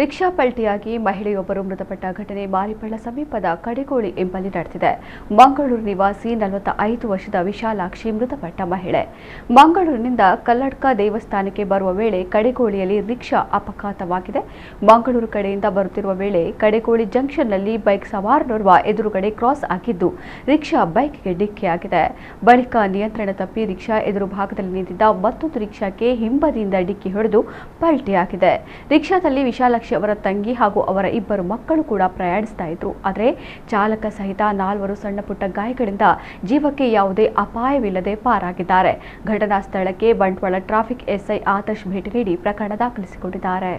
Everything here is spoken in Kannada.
ರಿಕ್ಷಾ ಪಲ್ಟಿಯಾಗಿ ಮಹಿಳೆಯೊಬ್ಬರು ಮೃತಪಟ್ಟ ಘಟನೆ ಮಾರಿಪಳ್ಳ ಸಮೀಪದ ಕಡೆಗೋಳಿ ಎಂಬಲ್ಲಿ ನಡೆದಿದೆ. ಮಂಗಳೂರು ನಿವಾಸಿ 45 ವರ್ಷದ ವಿಶಾಲಾಕ್ಷಿ ಮೃತಪಟ್ಟ ಮಹಿಳೆ. ಮಂಗಳೂರಿನಿಂದ ಕಲ್ಲಡ್ಕ ದೇವಸ್ಥಾನಕ್ಕೆ ಬರುವ ವೇಳೆ ಕಡೆಗೋಳಿಯಲ್ಲಿ ರಿಕ್ಷಾ ಅಪಘಾತವಾಗಿದೆ. ಮಂಗಳೂರು ಕಡೆಯಿಂದ ಬರುತ್ತಿರುವ ವೇಳೆ ಕಡೆಗೋಳಿ ಜಂಕ್ಷನ್ನಲ್ಲಿ ಬೈಕ್ ಸವಾರನೋರ್ವ ಎದುರುಗಡೆ ಕ್ರಾಸ್ ಆಗಿದ್ದು ರಿಕ್ಷಾ ಬೈಕ್ಗೆ ಡಿಕ್ಕಿಯಾಗಿದೆ. ಬಳಿಕ ನಿಯಂತ್ರಣ ತಪ್ಪಿ ರಿಕ್ಷಾ ಎದುರು ಭಾಗದಲ್ಲಿ ನಿಂತಿದ್ದ ಮತ್ತೊಂದು ರಿಕ್ಷಾಕ್ಕೆ ಹಿಂಬದಿಯಿಂದ ಡಿಕ್ಕಿ ಹೊಡೆದು ಪಲ್ಟಿಯಾಗಿದೆ. ರಿಕ್ಷಾದಲ್ಲಿ ವಿಶಾಲಾಕ್ಷಿ ಅವರ ತಂಗಿ ಹಾಗೂ ಅವರ ಇಬ್ಬರು ಮಕ್ಕಳು ಕೂಡ ಪ್ರಯಾಣಿಸ್ತಾ ಇದ್ರು. ಆದರೆ ಚಾಲಕ ಸಹಿತ 4 ಸಣ್ಣ ಪುಟ್ಟ ಗಾಯಗಳಿಂದ ಜೀವಕ್ಕೆ ಯಾವುದೇ ಅಪಾಯವಿಲ್ಲದೆ ಪಾರಾಗಿದ್ದಾರೆ. ಘಟನಾ ಸ್ಥಳಕ್ಕೆ ಬಂಟ್ವಾಳ ಟ್ರಾಫಿಕ್ ಎಸ್ಐ ಆದರ್ಶ್ ಭೇಟಿ ನೀಡಿ ಪ್ರಕರಣ ದಾಖಲಿಸಿಕೊಂಡಿದ್ದಾರೆ.